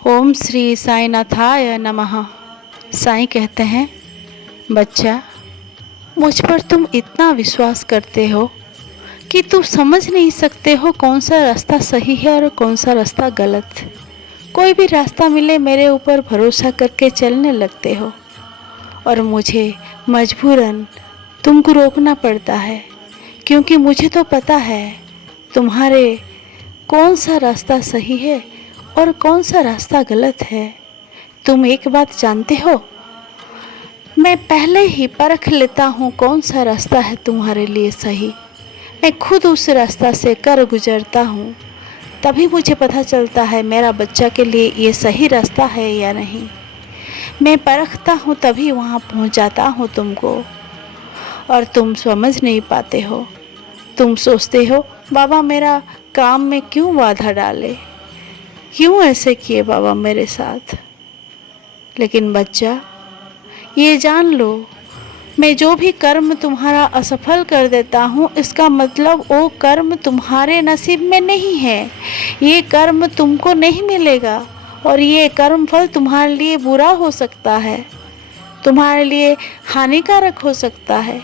ओम श्री साईनाथाय नमः। साईं कहते हैं, बच्चा, मुझ पर तुम इतना विश्वास करते हो कि तुम समझ नहीं सकते हो कौन सा रास्ता सही है और कौन सा रास्ता गलत। कोई भी रास्ता मिले मेरे ऊपर भरोसा करके चलने लगते हो और मुझे मजबूरन तुमको रोकना पड़ता है, क्योंकि मुझे तो पता है तुम्हारे कौन सा रास्ता सही है और कौन सा रास्ता गलत है। तुम एक बात जानते हो, मैं पहले ही परख लेता हूँ कौन सा रास्ता है तुम्हारे लिए सही। मैं खुद उस रास्ता से कर गुजरता हूँ, तभी मुझे पता चलता है मेरा बच्चा के लिए ये सही रास्ता है या नहीं। मैं परखता हूँ तभी वहाँ पहुँच जाता हूँ तुमको, और तुम समझ नहीं पाते हो। तुम सोचते हो बाबा मेरा काम में क्यों बाधा डाले, क्यों ऐसे किए बाबा मेरे साथ। लेकिन बच्चा, ये जान लो, मैं जो भी कर्म तुम्हारा असफल कर देता हूँ, इसका मतलब वो कर्म तुम्हारे नसीब में नहीं है। ये कर्म तुमको नहीं मिलेगा और ये कर्म फल तुम्हारे लिए बुरा हो सकता है, तुम्हारे लिए हानिकारक हो सकता है।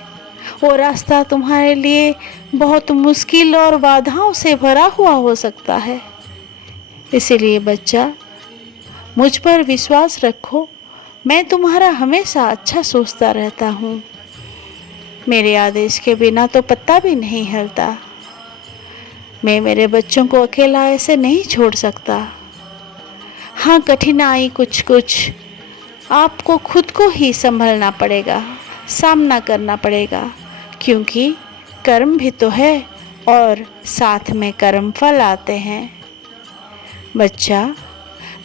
वो रास्ता तुम्हारे लिए बहुत मुश्किल और बाधाओं से भरा हुआ हो सकता है। इसीलिए बच्चा, मुझ पर विश्वास रखो। मैं तुम्हारा हमेशा अच्छा सोचता रहता हूँ। मेरे आदेश के बिना तो पत्ता भी नहीं हिलता। मैं मेरे बच्चों को अकेला ऐसे नहीं छोड़ सकता। हाँ, कठिनाई कुछ कुछ आपको खुद को ही संभलना पड़ेगा, सामना करना पड़ेगा, क्योंकि कर्म भी तो है और साथ में कर्म फल आते हैं। बच्चा,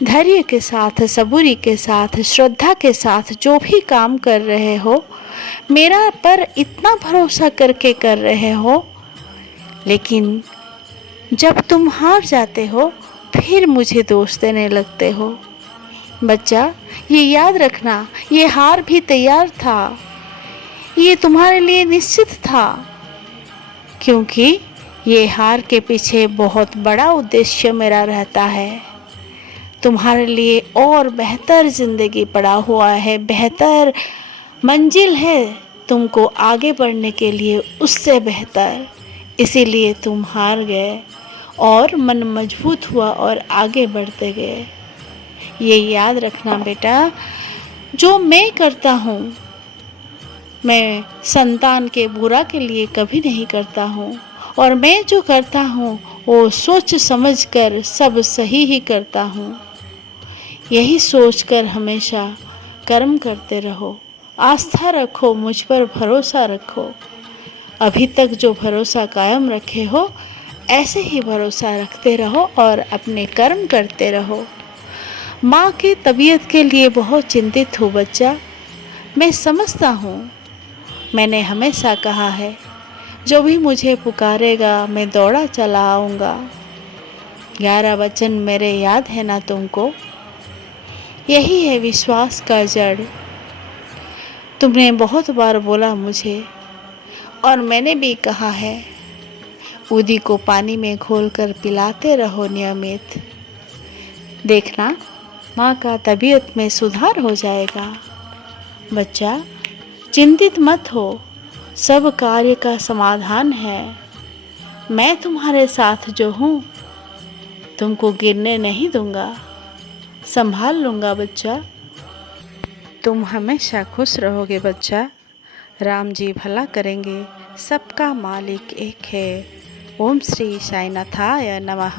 धैर्य के साथ, सबूरी के साथ, श्रद्धा के साथ जो भी काम कर रहे हो, मेरा पर इतना भरोसा करके कर रहे हो, लेकिन जब तुम हार जाते हो फिर मुझे दोष देने लगते हो। बच्चा, ये याद रखना, ये हार भी तैयार था, ये तुम्हारे लिए निश्चित था, क्योंकि ये हार के पीछे बहुत बड़ा उद्देश्य मेरा रहता है। तुम्हारे लिए और बेहतर ज़िंदगी पड़ा हुआ है, बेहतर मंजिल है तुमको आगे बढ़ने के लिए, उससे बेहतर। इसीलिए तुम हार गए और मन मजबूत हुआ और आगे बढ़ते गए। ये याद रखना बेटा, जो मैं करता हूँ, मैं संतान के बुरा के लिए कभी नहीं करता हूँ, और मैं जो करता हूँ वो सोच समझ कर सब सही ही करता हूँ। यही सोचकर हमेशा कर्म करते रहो, आस्था रखो, मुझ पर भरोसा रखो। अभी तक जो भरोसा कायम रखे हो, ऐसे ही भरोसा रखते रहो और अपने कर्म करते रहो। माँ की तबीयत के लिए बहुत चिंतित हूँ बच्चा, मैं समझता हूँ। मैंने हमेशा कहा है, जो भी मुझे पुकारेगा मैं दौड़ा चला आऊँगा। 11 वचन मेरे याद है ना तुमको? यही है विश्वास का जड़। तुमने बहुत बार बोला मुझे, और मैंने भी कहा है, उदी को पानी में घोलकर पिलाते रहो नियमित। देखना, माँ का तबीयत में सुधार हो जाएगा। बच्चा, चिंतित मत हो, सब कार्य का समाधान है। मैं तुम्हारे साथ जो हूँ, तुमको गिरने नहीं दूंगा, संभाल लूँगा बच्चा। तुम हमेशा खुश रहोगे बच्चा। राम जी भला करेंगे, सबका मालिक एक है। ओम श्री साईनाथाय नमः।